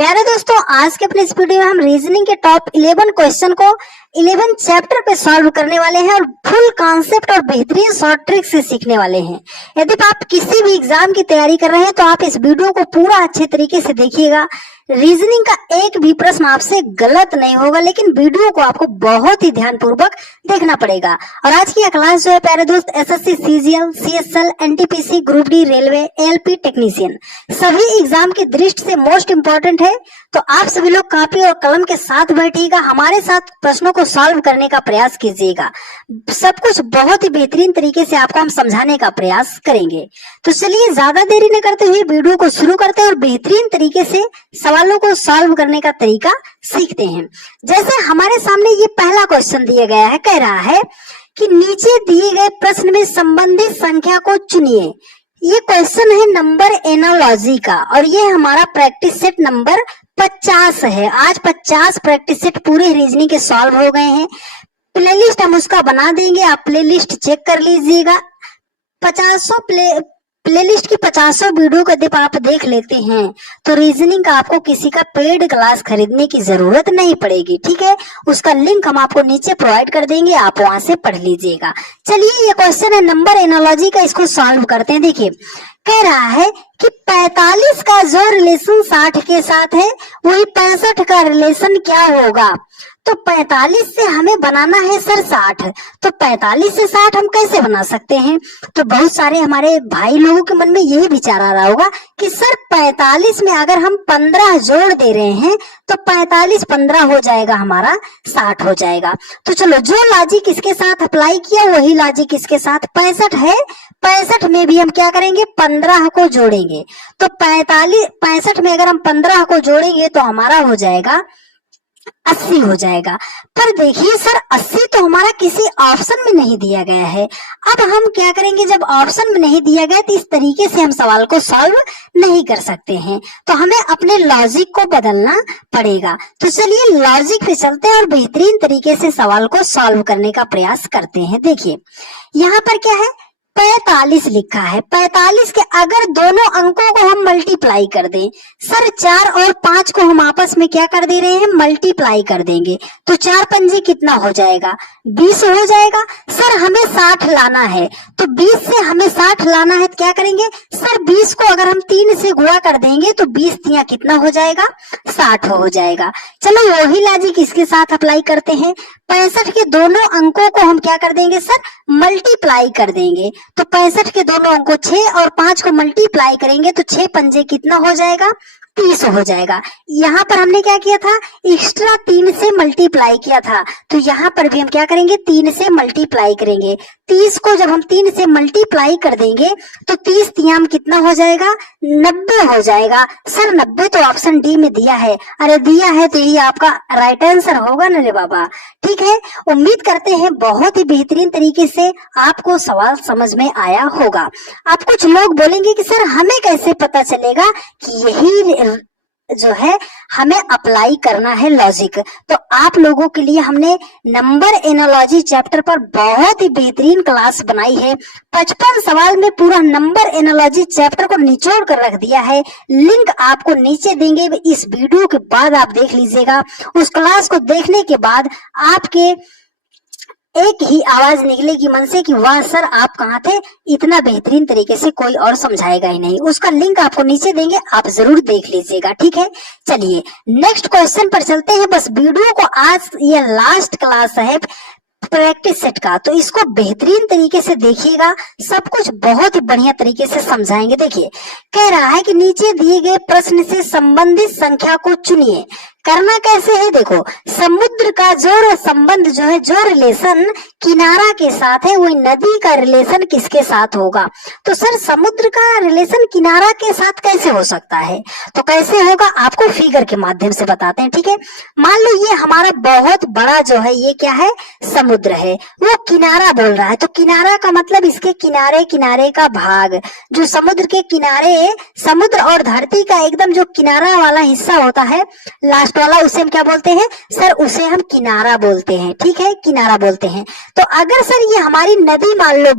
प्यारे दोस्तों, आज के अपने इस वीडियो में हम रीजनिंग के टॉप 11 क्वेश्चन को 11 चैप्टर पे सॉल्व करने वाले हैं और फुल कॉन्सेप्ट और बेहतरीन शॉर्ट ट्रिक से सीखने वाले हैं। यदि आप किसी भी एग्जाम की तैयारी कर रहे हैं तो आप इस वीडियो को पूरा अच्छे तरीके से देखिएगा। रीजनिंग का एक भी प्रश्न आपसे गलत नहीं होगा, लेकिन वीडियो को आपको बहुत ही ध्यानपूर्वक देखना पड़ेगा। और आज की यह क्लास जो है प्यारे दोस्त, SSC, CGL, CSL, NTPC, group D, railway, LP technician सभी एग्जाम की दृष्टि से मोस्ट इंपॉर्टेंट है। तो आप सभी लोग कॉपी और कलम के साथ बैठिएगा, हमारे साथ प्रश्नों को सॉल्व करने का प्रयास कीजिएगा। सब कुछ बहुत ही बेहतरीन तरीके से आपको हम समझाने का प्रयास करेंगे। तो चलिए ज्यादा देरी न करते हुए वीडियो को शुरू करते हैं और बेहतरीन तरीके से सवालों को सॉल्व करने का तरीका सीखते हैं। जैसे हमारे सामने ये पहला क्वेश्चन दिया गया है, कह रहा है कि नीचे दिए गए प्रश्न में संबंधित संख्या को चुनिए। ये क्वेश्चन है नंबर एनालॉजी का और ये हमारा प्रैक्टिस सेट नंबर 50 है। आज 50 प्रैक्टिस सेट पूरे रीजनिंग के सॉल्व हो गए हैं। प्लेलिस्ट हम उसका बना देंगे, आप प्लेलिस्ट चेक कर लीजिएगा। 50 प्लेलिस्ट की 50 वीडियो को जब आप देख लेते हैं तो रीजनिंग का आपको किसी का पेड क्लास खरीदने की जरूरत नहीं पड़ेगी, ठीक है। उसका लिंक हम आपको नीचे प्रोवाइड कर देंगे, आप वहां से पढ़ लीजिएगा। चलिए ये क्वेश्चन है नंबर एनालॉजी का, इसको सॉल्व करते हैं। देखिए कह रहा है कि 45 का जो रिलेशन 60 के साथ है वही 65 का रिलेशन क्या होगा। तो 45 से हमें बनाना है सर 60, तो 45 से 60 हम कैसे बना सकते हैं। तो बहुत सारे हमारे भाई लोगों के मन में यही विचार आ रहा होगा कि सर 45 में अगर हम 15 जोड़ दे रहे हैं तो 45 15 हो जाएगा, हमारा 60 हो जाएगा। तो चलो जो लॉजिक इसके साथ अप्लाई किया वही लॉजिक इसके साथ 65 है। 65 में भी हम क्या करेंगे, 15 को जोड़ेंगे। तो 65 में अगर हम 15 को जोड़ेंगे तो हमारा हो जाएगा 80 हो जाएगा। पर देखिए सर 80 तो हमारा किसी ऑप्शन में नहीं दिया गया है। अब हम क्या करेंगे, जब ऑप्शन में नहीं दिया गया तो इस तरीके से हम सवाल को सॉल्व नहीं कर सकते हैं, तो हमें अपने लॉजिक को बदलना पड़ेगा। तो चलिए लॉजिक पे चलते हैं और बेहतरीन तरीके से सवाल को सॉल्व करने का प्रयास करते हैं। देखिए यहाँ पर क्या है, 45 लिखा है। 45 के अगर दोनों अंकों को हम मल्टीप्लाई कर दें, सर 4 और 5 को हम आपस में क्या कर दे रहे हैं, मल्टीप्लाई कर देंगे। तो 4 पंजे कितना हो जाएगा, 20 हो जाएगा। सर हमें 60 लाना है, तो 20 से हमें 60 लाना है तो क्या करेंगे, सर 20 को अगर हम 3 से गुणा कर देंगे तो 20 तिया कितना हो जाएगा, 60 हो जाएगा। चलो वही लॉजिक इसके साथ अप्लाई करते हैं। 65 के दोनों अंकों को हम क्या कर देंगे सर, मल्टीप्लाई कर देंगे। तो 65 के दोनों अंकों 6 और 5 को मल्टीप्लाई करेंगे तो 6 पंजे कितना हो जाएगा, 30 हो जाएगा। यहाँ पर हमने क्या किया था, एक्स्ट्रा 3 से मल्टीप्लाई किया था, तो यहाँ पर भी हम क्या करेंगे, 3 से मल्टीप्लाई करेंगे। 30 को जब हम 3 से मल्टीप्लाई कर देंगे तो 30 तियाम कितना हो जाएगा, 90 हो जाएगा। सर 90 तो ऑप्शन डी में दिया है, अरे दिया है तो ये आपका राइट आंसर होगा ना रे बाबा। ठीक है, उम्मीद करते हैं बहुत ही बेहतरीन तरीके से आपको सवाल समझ में आया होगा। अब कुछ लोग बोलेंगे कि सर हमें कैसे पता चलेगा कि यही जो है हमें अप्लाई करना है लॉजिक। तो आप लोगों के लिए हमने नंबर एनालॉजी चैप्टर पर बहुत ही बेहतरीन क्लास बनाई है। 55 सवाल में पूरा नंबर एनालॉजी चैप्टर को निचोड़ कर रख दिया है। लिंक आपको नीचे देंगे, इस वीडियो के बाद आप देख लीजिएगा। उस क्लास को देखने के बाद आपके एक ही आवाज निकलेगी मन से कि वाह सर आप कहाँ थे, इतना बेहतरीन तरीके से कोई और समझाएगा ही नहीं। उसका लिंक आपको नीचे देंगे, आप जरूर देख लीजिएगा, ठीक है। चलिए नेक्स्ट क्वेश्चन पर चलते हैं। बस वीडियो को आज ये लास्ट क्लास है प्रैक्टिस सेट का, तो इसको बेहतरीन तरीके से देखिएगा, सब कुछ बहुत ही बढ़िया तरीके से समझाएंगे। देखिए कह रहा है कि नीचे दिए गए प्रश्न से संबंधित संख्या को चुनिए। करना कैसे है, देखो समुद्र का जो संबंध जो है, जो रिलेशन किनारा के साथ है वही नदी का रिलेशन किसके साथ होगा। तो सर समुद्र का रिलेशन किनारा के साथ कैसे हो सकता है, तो कैसे होगा आपको फिगर के माध्यम से बताते हैं, ठीक है। मान लो ये हमारा बहुत बड़ा जो है ये क्या है, समुद्र है, वो किनारा बोल रहा है। तो किनारा का मतलब इसके किनारे किनारे का भाग, जो समुद्र के किनारे, समुद्र और धरती का एकदम जो किनारा वाला हिस्सा होता है लास्ट वाला, उसे हम क्या बोलते हैं सर, उसे हम किनारा बोलते हैं, ठीक है, किनारा बोलते हैं। तो अगर सर ये हमारी नदी मान लो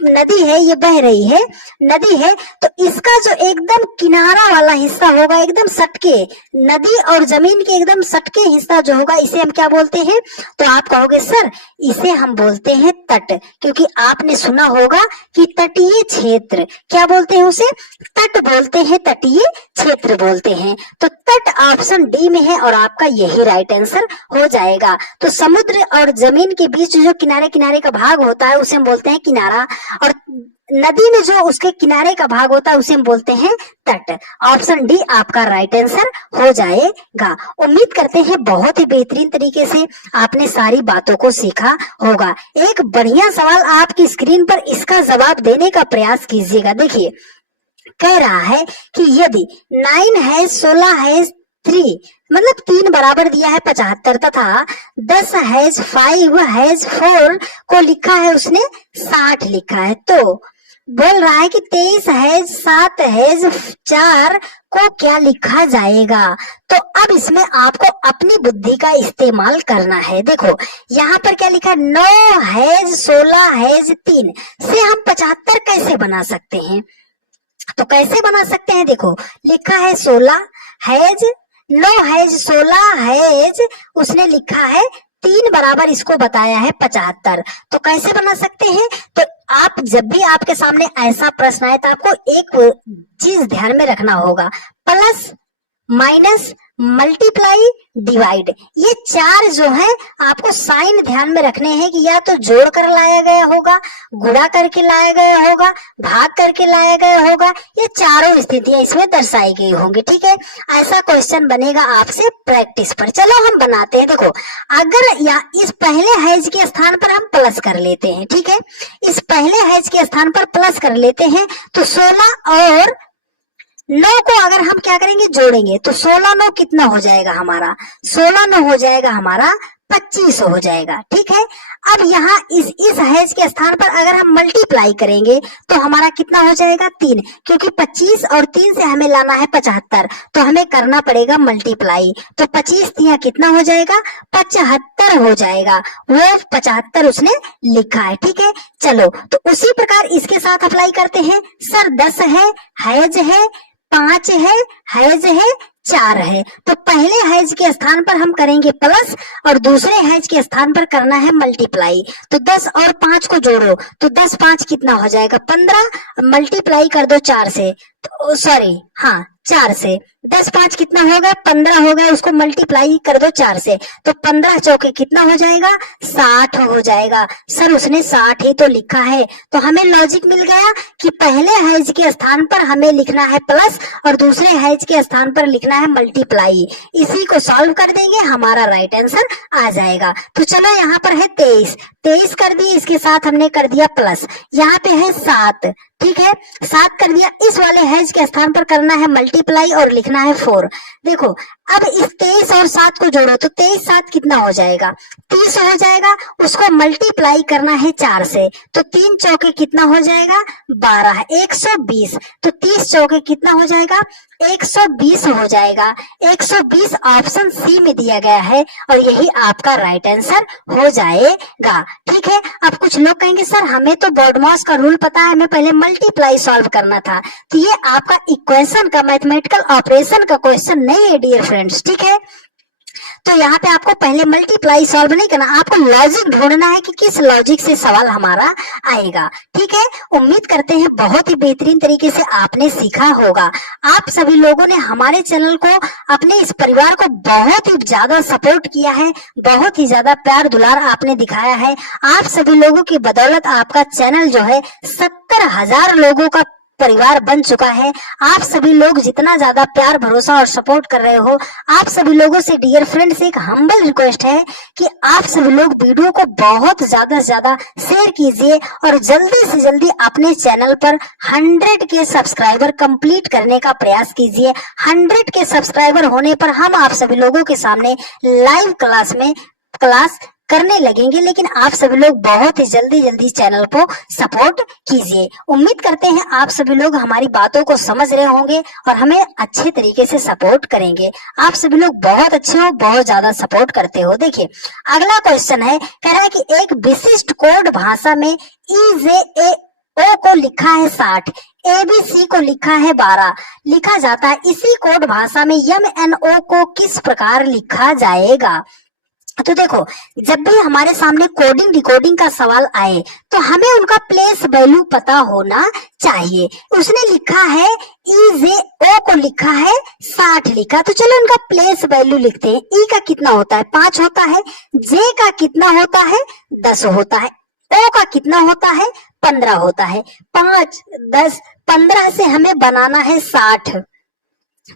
नदी है, ये बह रही है, नदी है, तो इसका जो एकदम किनारा वाला हिस्सा होगा, एकदम सटके, नदी और जमीन के एकदम सटके हिस्सा जो होगा, इसे हम क्या बोलते हैं? तो आप कहोगे सर इसे हम बोलते हैं तट, क्योंकि आपने सुना होगा कि तटीय क्षेत्र, क्या बोलते हैं उसे? तट बोलते हैं, तटीय क्षेत्र बोलते हैं। तो तट ऑप्शन डी में है और आपका यही राइट आंसर हो जाएगा। तो समुद्र और जमीन के बीच जो किनारे किनारे का भाग होता है उसे हम बोलते हैं किनारा, और नदी में जो उसके किनारे का भाग होता है उसे हम बोलते हैं तट। ऑप्शन डी आपका राइट आंसर हो जाएगा। उम्मीद करते हैं बहुत ही बेहतरीन तरीके से आपने सारी बातों को सीखा होगा। एक बढ़िया सवाल आपकी स्क्रीन पर, इसका जवाब देने का प्रयास कीजिएगा। देखिए कह रहा है कि यदि 9 है 16 है 3, मतलब 3 बराबर दिया है 75 तथा 10 हैज 5 हैज 4 को लिखा है उसने 60 लिखा है, तो बोल रहा है कि 23 हैज 7 हैज 4 को क्या लिखा जाएगा? तो अब इसमें आपको अपनी बुद्धि का इस्तेमाल करना है। देखो यहाँ पर क्या लिखा है? 9 हैज 16 हैज 3 से हम 75 कैसे बना सकते हैं? तो कैसे बना सकते हैं? देखो लिखा है 16 हैज, 9 हैज 16 हैज, उसने लिखा है 3 बराबर, इसको बताया है 75। तो कैसे बना सकते हैं? तो आप जब भी आपके सामने ऐसा प्रश्न आए तो आपको एक चीज ध्यान में रखना होगा, प्लस माइनस मल्टीप्लाई डिवाइड, ये 4 जो है आपको साइन ध्यान में रखने हैं कि या तो जोड़ कर लाया गया होगा, गुणा करके लाया गया होगा, भाग करके लाया गया होगा, ये चारों स्थितियां इसमें दर्शाई गई होंगी। ठीक है, ऐसा क्वेश्चन बनेगा आपसे प्रैक्टिस पर। चलो हम बनाते हैं। देखो अगर या इस पहले हैज के स्थान पर हम प्लस कर लेते हैं, ठीक है, इस पहले हैज के स्थान पर प्लस कर लेते हैं, तो 16 और 9 को अगर हम क्या करेंगे? जोड़ेंगे, तो 16 9 कितना हो जाएगा हमारा? 16 9 हो जाएगा हमारा 25 हो जाएगा। ठीक है, अब यहाँ इस हैज के स्थान पर अगर हम मल्टीप्लाई करेंगे तो हमारा कितना हो जाएगा? 3, क्योंकि 25 और 3 से हमें लाना है 75, तो हमें करना पड़ेगा मल्टीप्लाई। तो 25 3 कितना हो जाएगा? 75 हो जाएगा। वो 75 उसने लिखा है। ठीक है, चलो तो उसी प्रकार इसके साथ अप्लाई करते हैं। सर 10 है, हैज है, 5 हैज है, 4 है, तो पहले हैज के स्थान पर हम करेंगे प्लस और दूसरे हैज के स्थान पर करना है मल्टीप्लाई। तो 10 और 5 को जोड़ो, तो 10 5 कितना हो जाएगा? 15, मल्टीप्लाई कर दो 4 से, तो सॉरी हाँ 4 से, 10 5 कितना होगा? 15 होगा, उसको मल्टीप्लाई कर दो 4 से, तो 15 चौके कितना हो जाएगा? 60 हो जाएगा। सर उसने 60 ही तो लिखा है, तो हमें लॉजिक मिल गया कि पहले हैज के स्थान पर हमें लिखना है प्लस और दूसरे हैज के स्थान पर लिखना है मल्टीप्लाई। इसी को सॉल्व कर देंगे, हमारा राइट आंसर आ जाएगा। तो चलो यहाँ पर है 23 कर दिए, इसके साथ हमने कर दिया प्लस, यहाँ पे है 7, ठीक है 7 कर दिया, इस वाले हैज के स्थान पर करना है मल्टीप्लाई और लिखना है 4। देखो अब इस 23 और 7 को जोड़ो, तो 23 7 कितना हो जाएगा? 30 हो जाएगा, उसको मल्टीप्लाई करना है 4 से, तो 3 चौके कितना हो जाएगा? 12, 120, तो 30 चौके कितना हो जाएगा? 120 हो जाएगा। 120 ऑप्शन सी में दिया गया है और यही आपका राइट आंसर हो जाएगा। ठीक है, अब कुछ लोग कहेंगे सर हमें तो बॉडमॉस का रूल पता है, हमें पहले मल्टीप्लाई सॉल्व करना था। तो ये आपका इक्वेशन का, मैथमेटिकल ऑपरेशन का क्वेश्चन नहीं है डियर फ्रेंड्स। ठीक है, तो यहाँ पे आपको पहले मल्टीप्लाई सॉल्व नहीं करना, आपको लॉजिक ढूंढना है कि किस लॉजिक से सवाल हमारा आएगा। ठीक है, उम्मीद करते हैं बहुत ही बेहतरीन तरीके से आपने सीखा होगा। आप सभी लोगों ने हमारे चैनल को, अपने इस परिवार को बहुत ही ज्यादा सपोर्ट किया है, बहुत ही ज्यादा प्यार दुलार आपने दिखाया है। आप सभी लोगों की बदौलत आपका चैनल जो है 70,000 लोगों का परिवार बन चुका है। आप सभी लोग जितना ज्यादा प्यार भरोसा और सपोर्ट कर रहे हो, आप सभी लोगों से डियर फ्रेंड्स एक हम्बल रिक्वेस्ट है कि आप सभी लोग वीडियो को बहुत ज्यादा से ज्यादा शेयर कीजिए और जल्दी से जल्दी अपने चैनल पर 100 के सब्सक्राइबर कंप्लीट करने का प्रयास कीजिए। 100 के सब्सक्राइबर होने पर हम आप सभी लोगों के सामने लाइव क्लास करने लगेंगे, लेकिन आप सभी लोग बहुत ही जल्दी चैनल को सपोर्ट कीजिए। उम्मीद करते हैं आप सभी लोग हमारी बातों को समझ रहे होंगे और हमें अच्छे तरीके से सपोर्ट करेंगे। आप सभी लोग बहुत अच्छे हो, बहुत ज्यादा सपोर्ट करते हो। देखिए अगला क्वेश्चन है, कह रहा है कि एक विशिष्ट कोड भाषा में ओ को लिखा है 60, ABC को लिखा है 12 लिखा जाता है। इसी कोड भाषा में यम एन ओ को किस प्रकार लिखा जाएगा? तो देखो, जब भी हमारे सामने कोडिंग डिकोडिंग का सवाल आए तो हमें उनका प्लेस वैल्यू पता होना चाहिए। उसने लिखा है EJ, O को लिखा है 60 लिखा, तो चलो इनका प्लेस वैल्यू लिखते हैं। E का कितना होता है? 5 होता है। J का कितना होता है? 10 होता है। O का कितना होता है? 15 होता है। 5, 10, 15 से हमें बनाना है 60।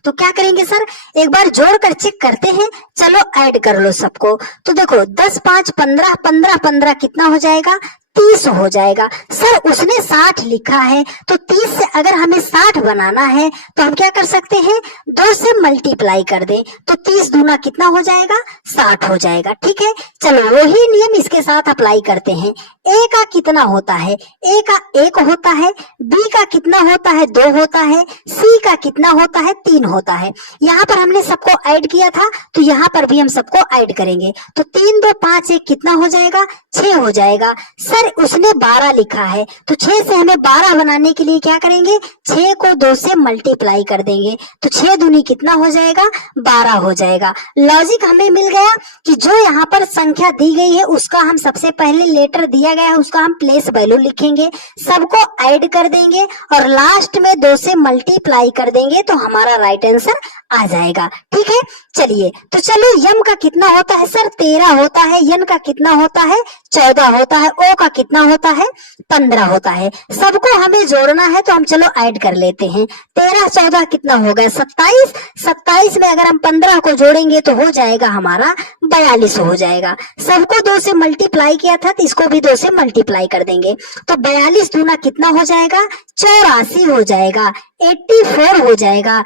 तो क्या करेंगे सर, एक बार जोड़कर चेक करते हैं। चलो ऐड कर लो सबको। तो देखो 10, 5, 15, 15, 15 कितना हो जाएगा? 30 हो जाएगा। सर उसने 60 लिखा है, तो 30 से अगर हमें 60 बनाना है तो हम क्या कर सकते हैं? 2 से मल्टीप्लाई कर दें, तो 30 दूना कितना हो जाएगा? 60 हो जाएगा। ठीक है, चलो वही नियम इसके साथ अप्लाई करते हैं। ए का कितना होता है? ए का 1 होता है। बी का कितना होता है? 2 होता है। सी का कितना होता है? 3 होता है। यहाँ पर हमने सबको ऐड किया था, तो यहाँ पर भी हम सबको ऐड करेंगे। तो 3, 2, 5, 1 कितना हो जाएगा? 6 हो जाएगा। सर उसने 12 लिखा है, तो 6 से हमें 12 बनाने के लिए क्या करेंगे? 6 को 2 से मल्टीप्लाई कर देंगे, तो 6 दूनी कितना हो जाएगा? 12 हो जाएगा। लॉजिक हमें मिल गया कि जो यहाँ पर संख्या दी गई है उसका हम सबसे पहले लेटर दिया गया है उसका हम प्लेस वैल्यू लिखेंगे, सबको ऐड कर देंगे और लास्ट में 2 से मल्टीप्लाई कर देंगे, तो हमारा राइट आंसर आ जाएगा। ठीक है, चलिए तो चलो यम का कितना होता है? सर 13 होता है। यन का कितना होता है? 14 होता है। ओ का कितना होता है? 15 होता है। सबको हमें जोड़ना है, तो हम चलो ऐड कर लेते हैं। 13, 14 कितना हो गया? 27। 27 में अगर हम 15 को जोड़ेंगे तो हो जाएगा हमारा 42 हो जाएगा। सबको 2 से मल्टीप्लाई किया था, तो इसको भी 2 से मल्टीप्लाई कर देंगे, तो 42 दूना कितना हो जाएगा? 84 हो जाएगा। 84 हो जाएगा।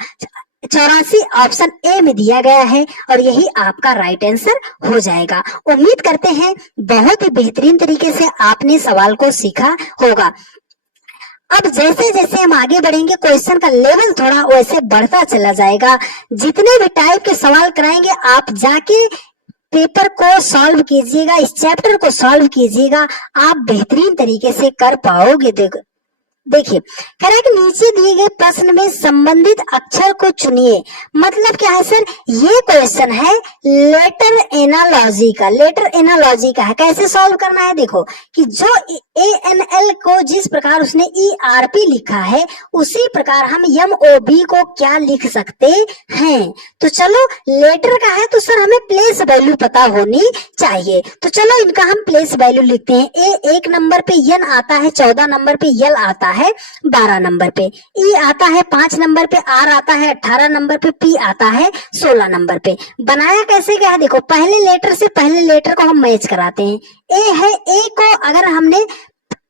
84 ऑप्शन ए में दिया गया है और यही आपका राइट आंसर हो जाएगा। उम्मीद करते हैं बहुत ही बेहतरीन तरीके से आपने सवाल को सीखा होगा। अब जैसे जैसे हम आगे बढ़ेंगे क्वेश्चन का लेवल थोड़ा वैसे बढ़ता चला जाएगा। जितने भी टाइप के सवाल कराएंगे आप जाके पेपर को सॉल्व कीजिएगा, इस चैप्टर को सॉल्व कीजिएगा, आप बेहतरीन तरीके से कर पाओगे। देखिए कह रहा है कि नीचे दिए गए प्रश्न में संबंधित अक्षर को चुनिए। मतलब क्या है सर? ये क्वेश्चन है लेटर एनालॉजी का। लेटर एनालॉजी का है। कैसे सॉल्व करना है? देखो कि जो ANL को जिस प्रकार उसने ERP लिखा है उसी प्रकार हम MOB को क्या लिख सकते हैं। तो चलो लेटर का है तो सर हमें प्लेस वैल्यू पता होनी चाहिए। तो चलो इनका हम प्लेस वैल्यू लिखते हैं। A 1 नंबर पे यन आता है, 14 नंबर पे यल आता है, 12 नंबर पे ई आता है, 5 नंबर पे आर आता है, 18 नंबर पे पी आता है, 16 नंबर पे। बनाया कैसे गया है? देखो पहले लेटर से पहले लेटर को हम मैच कराते हैं। ए है, ए को अगर हमने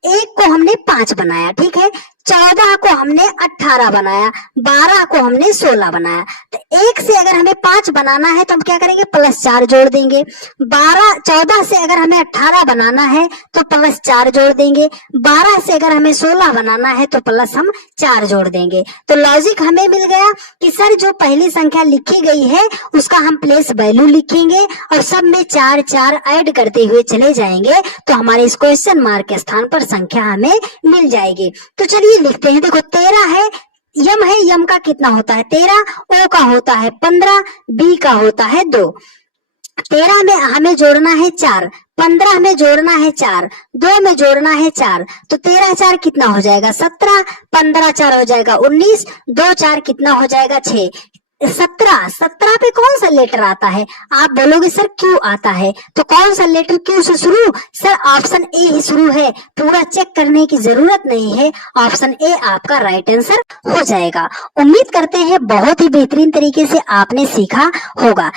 1 को हमने 5 बनाया, ठीक है, 14 को हमने 18 बनाया, 12 को हमने 16 बनाया। तो 1 से अगर हमें 5 बनाना है तो हम क्या करेंगे? +4 जोड़ देंगे। 14 से अगर हमें 18 बनाना है तो +4 जोड़ देंगे। 12 से अगर हमें 16 बनाना है तो हम 4 जोड़ देंगे। तो लॉजिक हमें मिल गया कि सर जो पहली संख्या लिखी गई है उसका हम प्लेस वैल्यू लिखेंगे और सब में 4 4 ऐड करते हुए चले जाएंगे, तो हमारे इस क्वेश्चन मार्क के स्थान पर संख्या हमें मिल जाएगी। तो चलिए लिखते हैं। देखो 13 है, यम है, यम का कितना होता है? 13, ओ का होता है 15, बी का होता है 2। 13 में हमें जोड़ना है 4, 15 में जोड़ना है 4, 2 में जोड़ना है 4, तो 13 4 कितना हो जाएगा? 17, 15 4 हो जाएगा 19, 2 4 कितना हो जाएगा? 6। 17 पे कौन सा लेटर आता है? आप बोलोगे सर क्यू आता है, तो कौन सा लेटर क्यू से शुरू? सर ऑप्शन ए ही शुरू है, पूरा चेक करने की जरूरत नहीं है, ऑप्शन ए आपका राइट आंसर हो जाएगा। उम्मीद करते हैं बहुत ही बेहतरीन तरीके से आपने सीखा होगा।